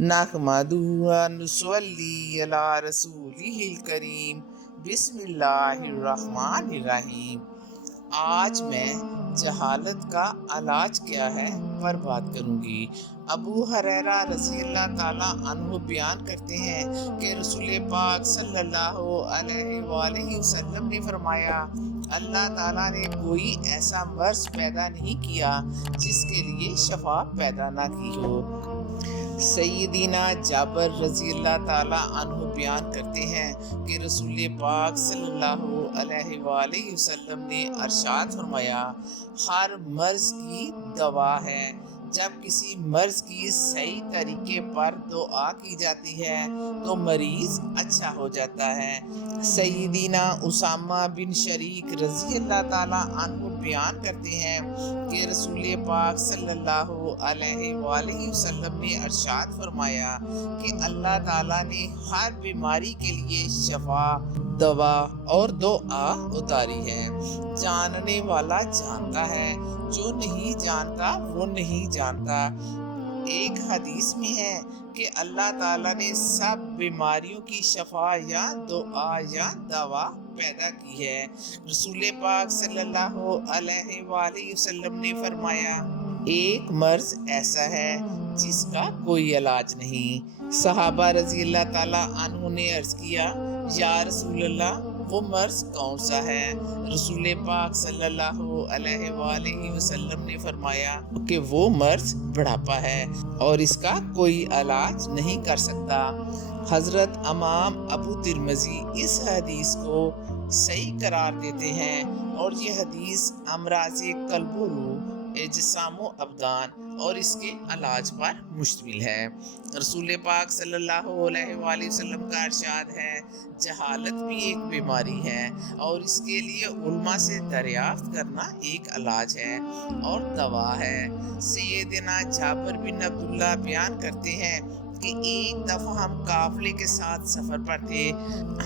نحمدہ و نصلی علی رسولہ الکریم۔ بسم اللہ الرحمن الرحیم۔ آج میں جہالت کا علاج کیا ہے پر بات کروں گی۔ ابو ہریرہ رضی اللہ تعالیٰ عنہ بیان کرتے ہیں کہ رسول پاک صلی اللہ علیہ وآلہ وسلم نے فرمایا، اللہ تعالیٰ نے کوئی ایسا مرض پیدا نہیں کیا جس کے لیے شفا پیدا نہ کی ہو۔ سیدنا جابر رضی اللہ تعالیٰ عنہ بیان کرتے ہیں کہ رسول پاک صلی اللہ علیہ وآلہ وسلم نے ارشاد فرمایا، ہر مرض کی دوا ہے۔ جب کسی مرض کی صحیح طریقے پر دعا کی جاتی ہے تو مریض اچھا ہو جاتا ہے۔ سیدنا اسامہ بن شریک رضی اللہ تعالیٰ عنہ بیان کرتے ہیں کہ رسول پاک صلی اللہ علیہ وآلہ وسلم نے ارشاد فرمایا کہ اللہ تعالیٰ نے ہر بیماری کے لیے شفا، دوا اور دعا اتاری ہے۔ جاننے والا جانتا ہے، جو نہیں جانتا وہ نہیں جانتا۔ ایک حدیث میں ہے کہ اللہ تعالیٰ نے سب بیماریوں کی شفا یا دعا یا دوا پیدا کی ہے۔ رسول پاک صلی اللہ علیہ وآلہ وسلم نے فرمایا، ایک مرض ایسا ہے جس کا کوئی علاج نہیں۔ صحابہ رضی اللہ تعالیٰ عنہ نے عرض کیا، یا رسول اللہ وہ مرض کون سا ہے؟ رسول پاک صلی اللہ علیہ وآلہ وسلم نے فرمایا کہ وہ مرض بڑھاپا ہے اور اس کا کوئی علاج نہیں کر سکتا۔ حضرت امام ابو ترمذی اس حدیث کو صحیح قرار دیتے ہیں اور یہ حدیث امراض قلب و روح، اجسام و ابدان اور اس کے علاج پر مشتمل ہے۔ رسول پاک صلی اللہ علیہ وآلہ وسلم کا ارشاد ہے، جہالت بھی ایک بیماری ہے اور اس کے لیے علماء سے دریافت کرنا ایک علاج ہے اور دوا ہے۔ سیدنا جابر بن عبداللہ بیان کرتے ہیں کہ ایک دفعہ ہم قافلے کے ساتھ سفر پر تھے۔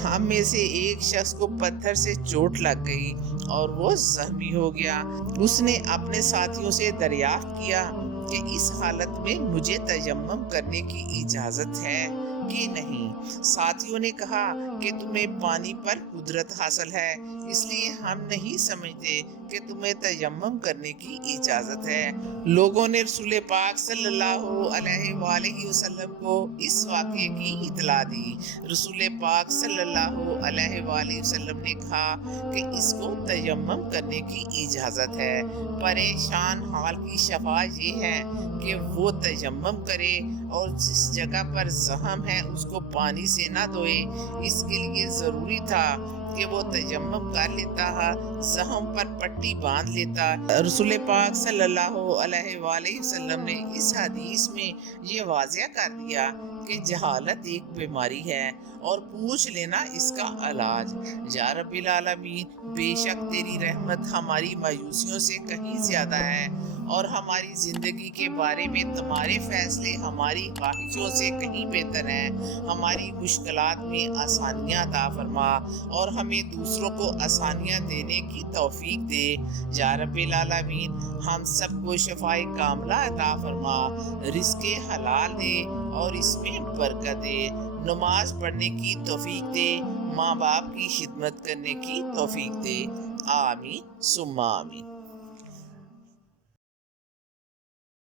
ہم میں سے ایک شخص کو پتھر سے چوٹ لگ گئی اور وہ زخمی ہو گیا۔ اس نے اپنے ساتھیوں سے دریافت کیا کہ اس حالت میں مجھے تیمم کرنے کی اجازت ہے کہ نہیں؟ ساتھیوں نے کہا کہ تمہیں پانی پر قدرت حاصل ہے، اس لیے ہم نہیں سمجھتے کہ تمہیں تیمم کرنے کی اجازت ہے۔ لوگوں نے رسول پاک صلی اللہ علیہ وآلہ وسلم کو اس واقعے کی اطلاع دی۔ رسول پاک صلی اللہ علیہ وآلہ وسلم نے کہا کہ اس کو تیمم کرنے کی اجازت ہے۔ پریشان حال کی شفا یہ ہے کہ وہ تیمم کرے اور جس جگہ پر زخم ہے اس کو پانی سے نہ دھوئے۔ اس کے لیے ضروری تھا کہ وہ تیمم کر لیتا، زخم پر پٹی باندھ لیتا۔ رسول پاک صلی اللہ علیہ وآلہ وسلم نے اس حدیث میں یہ واضح کر دیا کہ جہالت ایک بیماری ہے اور پوچھ لینا اس کا علاج۔ یا رب العالمین، بے شک تیری رحمت ہماری مایوسیوں سے کہیں زیادہ ہے اور ہماری زندگی کے بارے میں تمہارے فیصلے ہماری خواہشوں سے کہیں بہتر ہیں۔ ہماری مشکلات میں آسانیاں عطا فرما اور ہمیں دوسروں کو آسانیاں دینے کی توفیق دے۔ یا رب العالمین، ہم سب کو شفائے کاملہ عطا فرما، رزق حلال دے اور اس میں برکت دے، نماز پڑھنے کی توفیق دے، ماں باپ کی خدمت کرنے کی توفیق دے۔ آمین ثم آمین۔